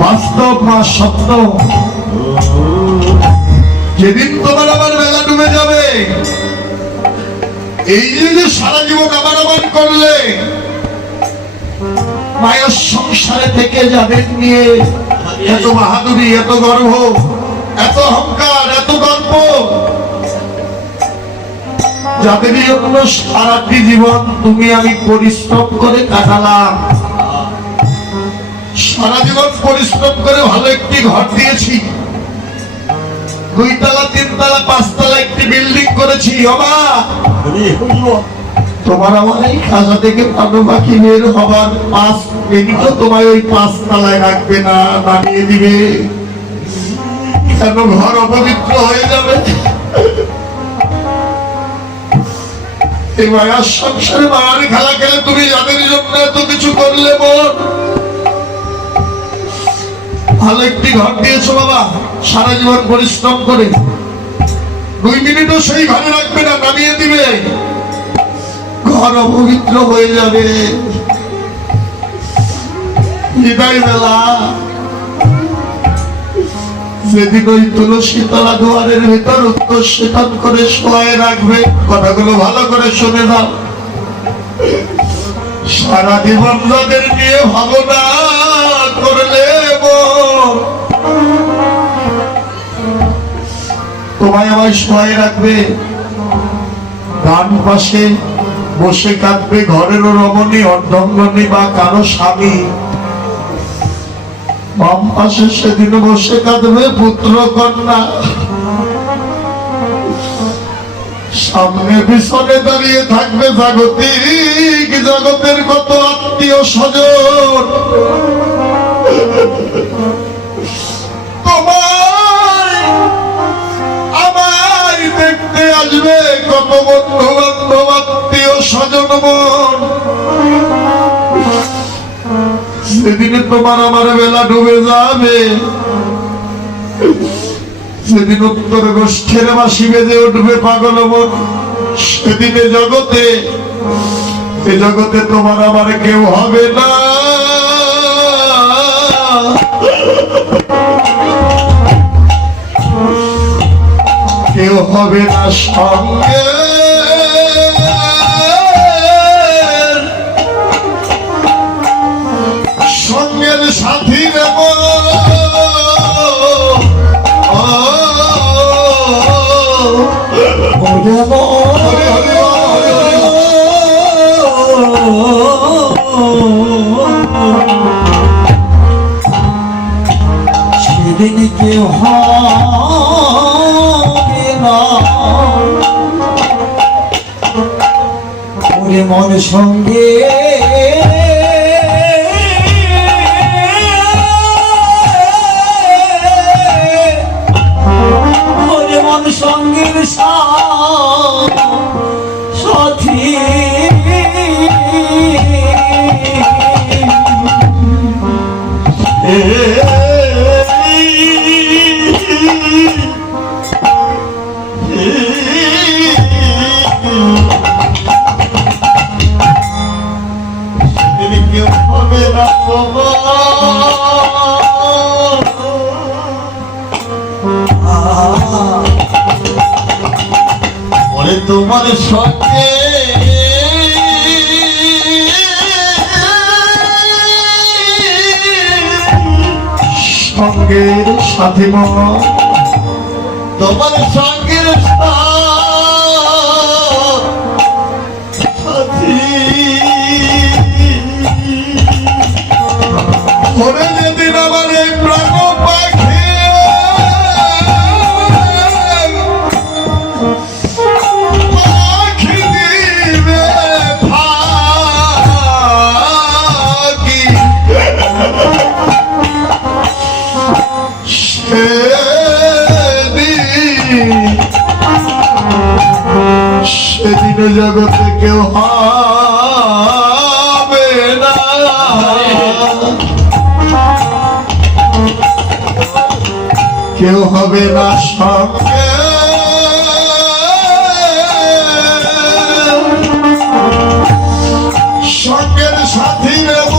বাস্তব না সত্য, যেদিন তোমার আমার বেলা ডুবে যাবে, এই যে সারা জীবন আমার করলে, মায়ের সংসারে থেকে যাদের নিয়ে এত বাহাদুরি, এত গর্ব, এত অহংকার, এত গর্ব, যাদের জন্য সারাটি জীবন তুমি আমি পরিশ্রম করে কাটালাম, সারা জীবন পরিশ্রম করে ভালো একটি ঘর দিয়েছি, 2 তলা 3 তলা 5 তলা একটি বিল্ডিং করেছি। তোমার আমার এই খাজা থেকে ভালো বাকি বের হবার 5 মিনিটও তোমায় ওই 5 তলায় রাখবে না, নামিয়ে দিবে। কেন? ঘর অপবিত্র হয়ে যাবে। এই মায়ার সংসারে মায়ার খেলা খেলে তুমি যাদের জন্য এত কিছু করলে, বোন, ভালো একটি ঘর দিয়েছো বাবা, সারা জীবন পরিশ্রম করে, 2 মিনিটও সেই ঘরে রাখবে না, নামিয়ে দিবে। ঘর অপবিত্র হয়ে যাবে। বিদায় বেলা যেদিন ওই তুলসী তলা দুয়ারের ভিতর উত্তর শীতল করে শোয়ায় রাখবে, কথাগুলো ভালো করে শুনে দাও। সারা জীবন যাদের নিয়ে ভাবনা করলে, তোমায় আমায় শোয়ায় রাখবে, ডান পাশে বসে কাঁদবে ঘরেরও রমণী, অর্ধঙ্গনী বা কারো স্বামী, বাম পাশে সেদিন বসে কাঁদবে পুত্র কন্যা, সামনে পিছনে দাঁড়িয়ে থাকবে জাগতিক জগতের কত আত্মীয় স্বজন। আমায় দেখতে আসবে কত বন্ধু বান্ধব, আত্মীয় স্বজন। সেদিনে তোমার আমার বেলা ডুবে যাবে, সেদিন উত্তর গোষ্ঠের বাসি বেজে উঠবে পাগল মন। সেদিনে জগতে, এ জগতে তোমার আমার কেউ হবে না, কেউ হবে না সঙ্গে। সঙ্গের সাথী দেব, সেদিন কেউ হবে না ওরে মন সঙ্গে। ওরে মন সঙ্গের সাথী, তোমার সঙ্গে সঙ্গের সাথী মন, তোমার সঙ্গের সাথী। ওরে যেদিন আমার এই প্রাণ পাখি সেদিনে জগতে কেউ হবে না, কেউ হবে না সঙ্গে। সাথী নেব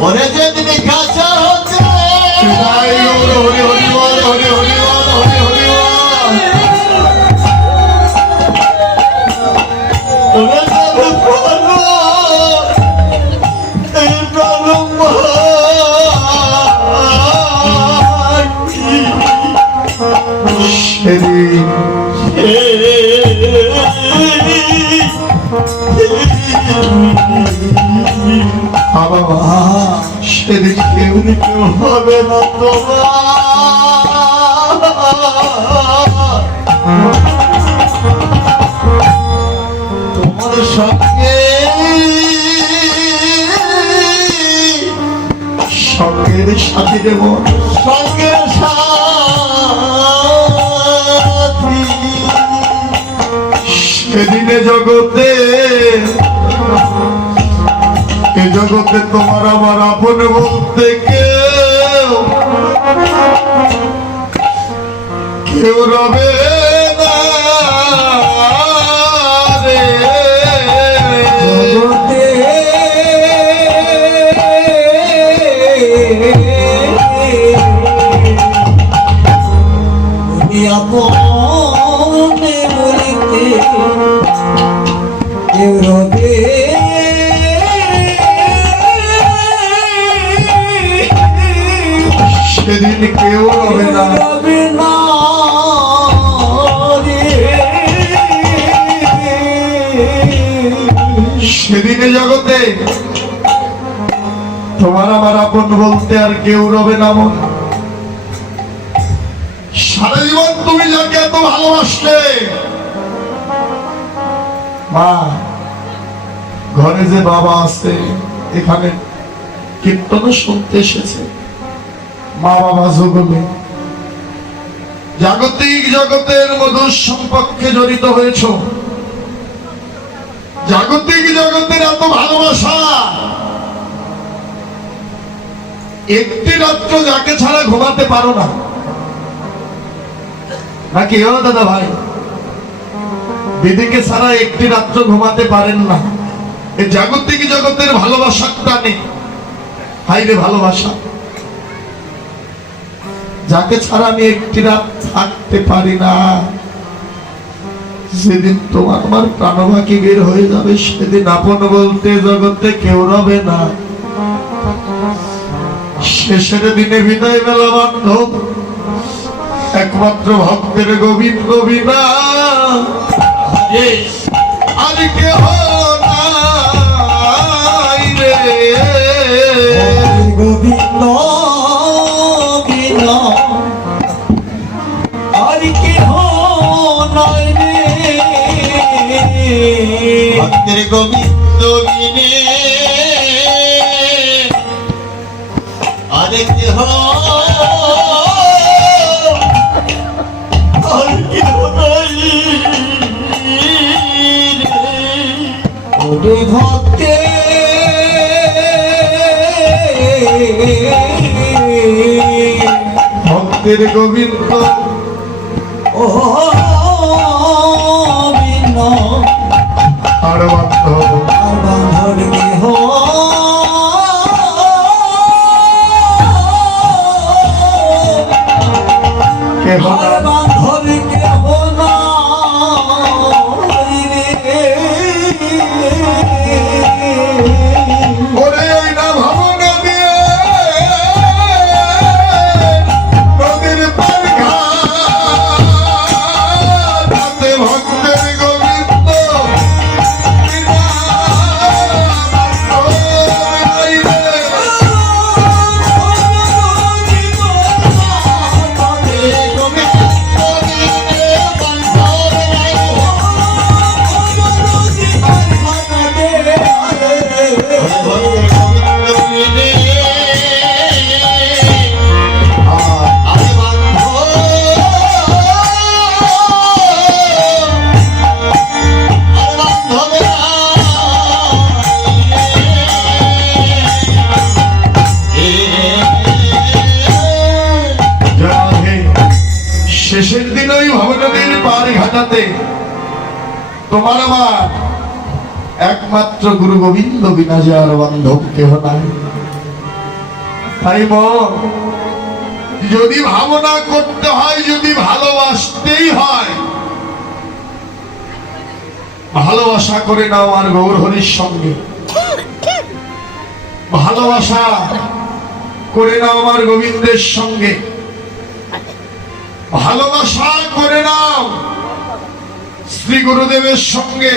ওরে যেদিন কাছে হচ্ছে জয় গৌর হরি হরি বল হরি হরি বল হরি হরি বল ওরে যেদিন করো এই প্রারম্ভ সেদিন বাবা সেদিন কেউ কেউ হবে না তোমার তোমার সঙ্গে সঙ্গের সাথী দেব সঙ্গে সাথী সেদিনে জগতে এ জগতে তোমার আমার আপন বলতে কেউ রবে না রে জগতে আপনে বলিতে কেউ রবে সেদিন কেউ রবে না রবে না সেদিনে জগতে তোমার আমার আপন বলতে আর কেউ রবে না মন সারা জীবন তুমি যাকে এত ভালোবাসলে মা ঘরে যে বাবা আছে এখানে কীর্তন শুনতে এসেছে মা বাবা জগলে জাগতিক জগতের মধুর সম্পর্কে জড়িত হয়েছ জাগতিক জগতের এত ভালোবাসা একটি রাত্র যাকে ছাড়া ঘুমাতে পারো না নাকি ও দাদা ভাই দিদিকে ছাড়া একটি রাত্র ঘুমাতে পারেন না এই জাগতিক জগতের ভালোবাসার টানে হাইরে ভালোবাসা যাকে ছাড়া আমি একটি রাত থাকতে পারি না যেদিন তোমার আমার প্রাণবাকি বের হয়ে যাবে সেদিন আপন বলতে জগতে কেউ রবে না শেষের দিনে বিদায় বেলা বান্ধব একমাত্র ভক্তের গোবিন্দ বিনা আর কেহ নাই রে গোবিন্দ বিনা আর কেহ নাই রে ভক্তের গোবিন্দ বিনে আর কেহ আর কেহ নাই রে ভক্তে ভক্তের গোবিন্দ ও বিনা আর বান্ধব বাঁধর কেহ কেহ আর নাই। বাঁধর কেহ নাই রে ওরে ওই না ভাবনা দিয়ে নদীর পার ঘাটে ভক্তের গোবিন্দ ওই ভবনদীর পার ঘাটাতে তোমার আমার একমাত্র গুরু গোবিন্দ বিনা যে আর বান্ধব কেহ নাই। তাই মন, যদি ভাবনা করতে হয়, যদি ভালোবাসতেই হয়, ভালোবাসা করে নাও আমার গৌর হরির সঙ্গে, ভালোবাসা করে নাও আমার গোবিন্দের সঙ্গে, ভালোবাসা করে নাও শ্রী গুরুদেবের সঙ্গে,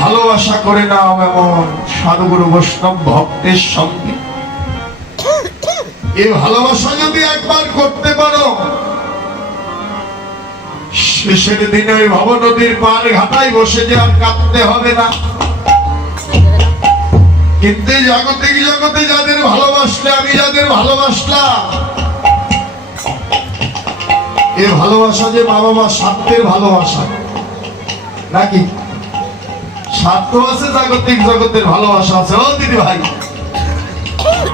ভালোবাসা করে নাও এমন সাধুগুরু বৈষ্ণব ভক্তের সঙ্গে। এই ভালোবাসা যদি একবার করতে পারো, শেষের দিনে ওই ভব নদীর পার ঘাটায় বসে যে আর কাঁদতে হবে না। কিন্তু জাগতিক জগতে যাদের ভালোবাসলে, আমি যাদের ভালোবাসলাম, এ ভালোবাসা যে মা বাবা স্বার্থের ভালোবাসা নাকি? স্বার্থ আছে, জাগতিক জগতের ভালোবাসা আছে। ও দিদি ভাই,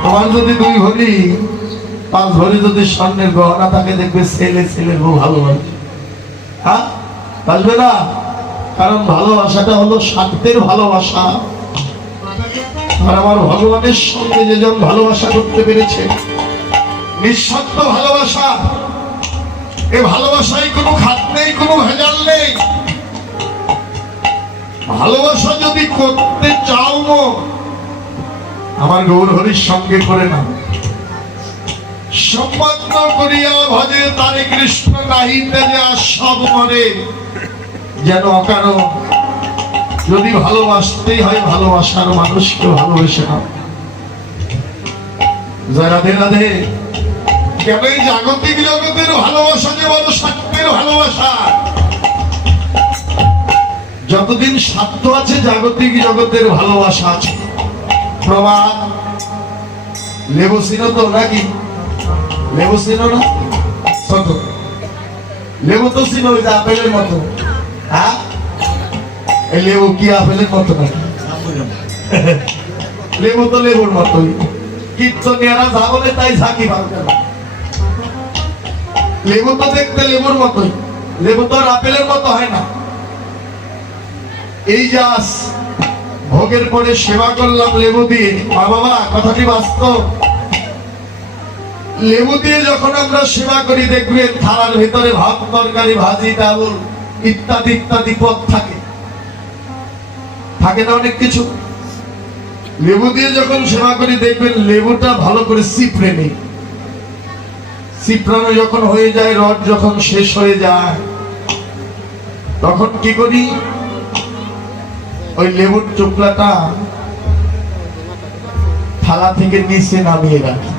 তোমার যদি 2 ভরি 5 ভরি যদি স্বর্ণের গহনা থাকে, দেখবে ছেলে ছেলের বউ ভালোবাসে। হ্যাঁ, বাসবে না? কারণ ভালোবাসাটা হলো স্বার্থের ভালোবাসা। আর আমার ভগবানের সঙ্গে যেজন ভালোবাসা করতে পেরেছে, নিঃস্বার্থ ভালোবাসা, এ ভালোবাসায় কোনো খাত নেই, কোনো ভেজাল নেই। ভালোবাসা যদি করতে চাও মো, আমার গৌর হরির সঙ্গে করে না। সম্পন্ন করিয়া ভজে তারে কৃষ্ণ নাহিতে যে সব মরে, যেন অকারণ। যদি ভালোবাসতেই হয়, ভালোবাসার মানুষকে ভালোবেসে নাও। জয় রাধে রাধে। কেন এই জাগতিক জগতের ভালোবাসা যে বড় স্বার্থের ভালোবাসা। যতদিন স্বার্থ আছে, জাগতিক জগতের ভালোবাসা আছে। প্রমাণ, লেবু চিনো তো নাকি? লেবু চিনো না? ছোট লেবু তো চিনো, ওই যে আপেলের মতো। হ্যাঁ, এই লেবু কি আপেলের মতো নাকি? লেবু তো লেবুর মতোই। কীর্তনিয়ারা যা বলে তাই ঝাঁকি ভাববে না। লেবু তো দেখতে লেবুর মতোই, লেবু তো আর আপেলের মতো হয় না। এই যে আজ ভোগের পরে সেবা করলাম লেবু দিয়ে, বাবা কথাটি বাস্তব। লেবু দিয়ে যখন আমরা সেবা করি, দেখবেন থালার ভিতরে ভাত, তরকারি, ভাজি, ডাউল ইত্যাদি ইত্যাদি পদ থাকে, থাকে না অনেক কিছু। লেবু দিয়ে যখন সেবা করি, দেখবেন লেবুটা ভালো করে চিপড়ে নেই। চিপড়ানো যখন হয়ে যায়, রড যখন শেষ হয়ে যায়, তখন কি করি? ওই লেবুর টুকরাটা থালা থেকে নিচে নামিয়ে রাখি।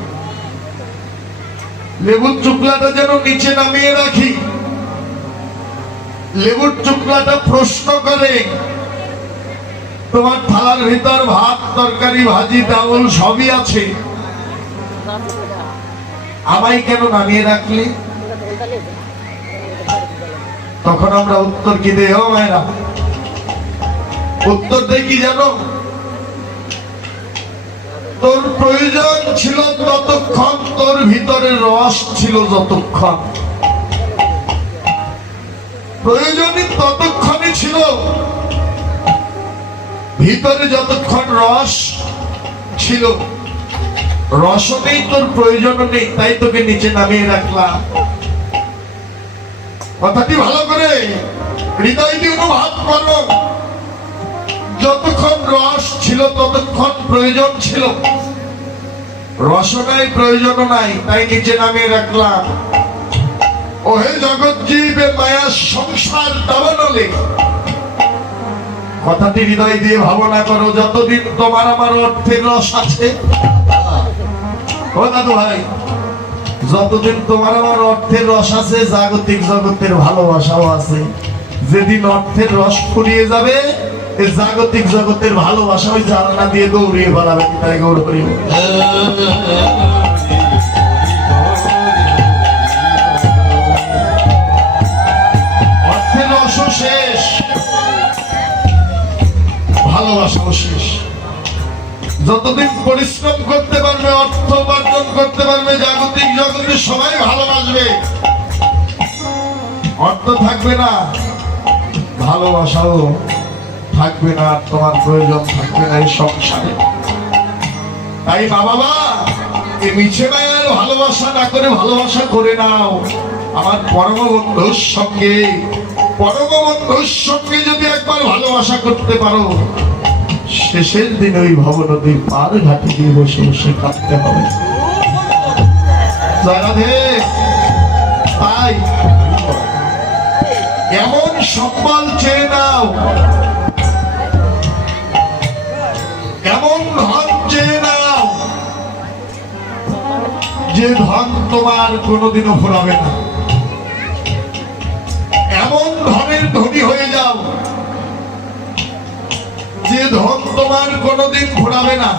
লেবুর টুকরাটা যেন নিচে নামিয়ে রাখি। লেবুর টুকরাটা প্রশ্ন করে, তোমার থালার ভিতর ভাত, তরকারি, ভাজি, ডাউল সবই আছে, আমায় কেন নামিয়ে রাখলে? তখন আমরা উত্তর কি দেই? ও মায়েরা, উত্তর দেই কি জানো? তোর প্রয়োজন ছিল ততক্ষণ, তোর ভিতরে রস ছিল যতক্ষণ। প্রয়োজনই ততক্ষণই ছিল, ভিতরে যতক্ষণ রস ছিল। রস নেই, তোর প্রয়োজন নেই, তাই তোকে নিচে নামিয়ে রাখলাম। কথাটি ভালো করে হৃদয় দিয়ে অনুভব করো। যতক্ষণ রস ছিল ততক্ষণ প্রয়োজন ছিল, রস নাই, প্রয়োজন নাই, তাই নিচে নামিয়ে রাখলাম। ওহে জগৎ জীবে মায়ার সংসার দাবানলে, কথাটি হৃদয় দিয়ে ভাবনা করো। যতদিন তোমার আমার অর্থের রস আছে, ও দাদু ভাই, যতদিন তোমার আমার অর্থের রস আছে, জাগতিক জগতের ভালোবাসাও আছে। যেদিন অর্থের রস ফুরিয়ে যাবে, এই জাগতিক জগতের ভালোবাসা ওই জানলা দিয়ে দৌড়িয়ে বেড়াবে। তাই গৌর হরি। অর্থের রসও শেষ, ভালোবাসাও শেষ। যতদিন পরিশ্রম করতে পারবে, অর্থ উপার্জন করতে পারবে, জাগতিক জগতে সবাই ভালোবাসবে। তো থাকবে না, ভালোবাসাও থাকবে না, তোমার প্রয়োজন থাকবে না এই সংসারে। তাই মা বাবা, এই মিছে মায়ের ভালোবাসা না করে ভালোবাসা করে নাও আমার পরম বন্ধুর সঙ্গে। পরম বন্ধুর সঙ্গে যদি একবার ভালোবাসা করতে পারো, শেষের দিন ওই ভবনদীর পার ঘাটে গিয়ে বসে বসে কাঁদতে হবে। জয় রাধে। তাই এমন সম্বল চেয়ে নাও, এমন ধন চেয়ে নাও যে ধন তোমার কোনোদিনও ফুরাবে না। এমন ধনের ধনী হয়ে যাও যে ধন তোমার কোনোদিন ফুরাবে না।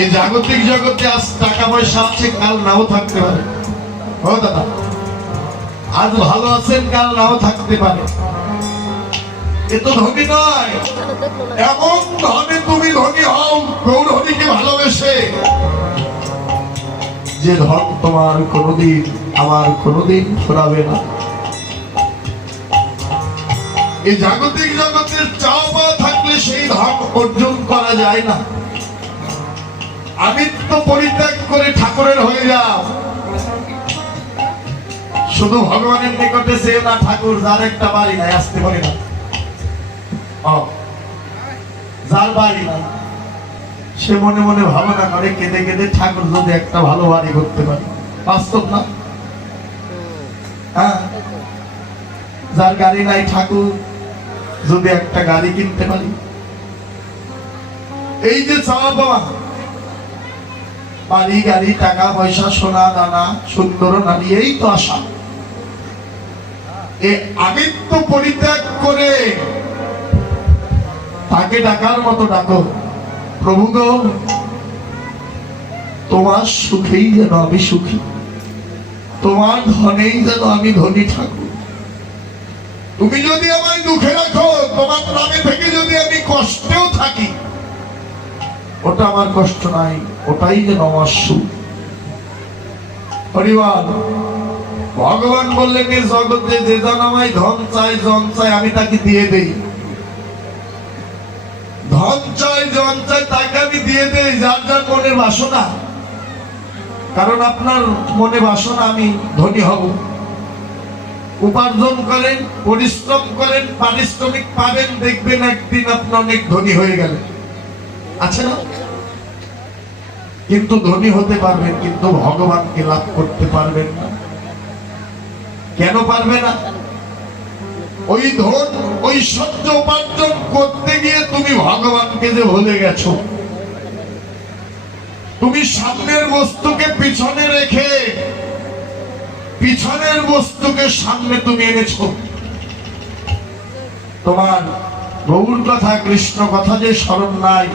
এই জাগতিক জগতে আজ টাকা পয়সা আছে, কাল নাও থাকতে পারে। ও দাদা, আজ ভালো আছেন, কাল নাও থাকতে পারে। এ তো ধনী নয়। এমন ধনে তুমি ধনী হও গৌর হরিকে ভালোবেসে, যে ধন তোমার কোনোদিন আমার কোনোদিন ফুরাবে না। এই জাগতিক জগতের চাওয়া থাকলে সেই ধন অর্জন করা যায় না। আমিত্ব পরিত্যাগ করে ঠাকুরের হয়ে যাও। শুধু ভগবানের নিকটে সে না, ঠাকুর যার একটা বাড়ি নাই, আসতে পারি না, যার বাড়ি নাই সে মনে মনে ভাবনা করে কেঁদে কেঁদে, ঠাকুর যদি একটা ভালো বাড়ি করতে পারে। বাস্তব না? হ্যাঁ, যার গাড়ি নাই, ঠাকুর যদি একটা গাড়ি কিনতে পারি। এই যে চাওয়া পাওয়া, বাড়ি গাড়ি টাকা পয়সা সোনা দানা সুন্দর নারী, এই তো আশা। এই আমিত্ব পরিত্যাগ করে তাকে ডাকার মতো ডাকো, প্রভু গো তোমার সুখেই যেন আমি সুখী, তোমার ধনেই যেন আমি ধনী ঠাকুর। তুমি যদি আমায় দুঃখে রাখো, তোমার নামে থেকে যদি আমি কষ্টেও থাকি, ওটা আমার কষ্ট নাই, ওটাই যেন আমার সুখ। পরিবার ভগবান বললেন এই জগতে যে জন আমায় ধন চাই জন চাই আমি তাকে দিয়ে দেই। ধন চাই জন চাই তাকে আমি দিয়ে দেই, যার যার মনের বাসনা। কারণ আপনার মনে বাসনা আমি ধনী হব। উপার্জন করেন, পরিশ্রম করেন, পারিশ্রমিক পাবেন, দেখবেন একদিন আপনি অনেক ধনী হয়ে গেলেন। আছে না? কিন্তু ধনী হতে পারবেন, কিন্তু ভগবানকে লাভ করতে পারবেন না। কেন পারবে না? ওই ধন ঐশ্বর্য উপার্জন করতে গিয়ে তুমি ভগবানকে যে ভুলে গেছো। তুমি সামনের বস্তুকে পিছনে রেখে পিছনের বস্তুকে সামনে তুমি এনেছো। তোমার গৌর কথা কৃষ্ণ কথা যে স্মরণ নাই।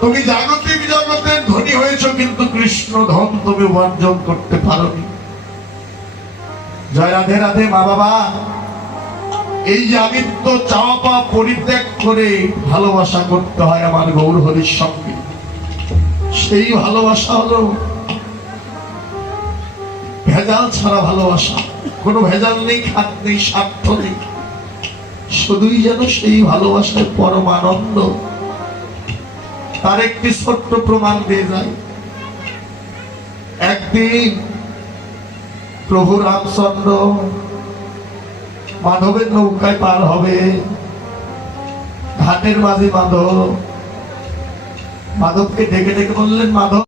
তুমি জাগতিক জগতের ধনী হয়েছো, কিন্তু কৃষ্ণ ধন তুমি উপার্জন করতে পারোনি। জয় রাধে রাধে। মা বাবা, এই যে আমিত্ব চাওয়া পাওয়া পরিত্যাগ করে ভালোবাসা করতে হয় আমার গৌর হরির সঙ্গে। সেই ভালোবাসা হলো ভেজাল ছাড়া ভালোবাসা। কোনো ভেজাল নেই, খাত নেই, স্বার্থ নেই, শুধুই যেন সেই ভালোবাসায় পরম আনন্দ। তার একটি ছোট্ট প্রমাণ দিয়ে যায়। একদিন প্রভু রামচন্দ্র মাধবের নৌকায় পার হবে। ঘাটের মাঝে মাধবকে ডেকে ডেকে বললেন, মাধব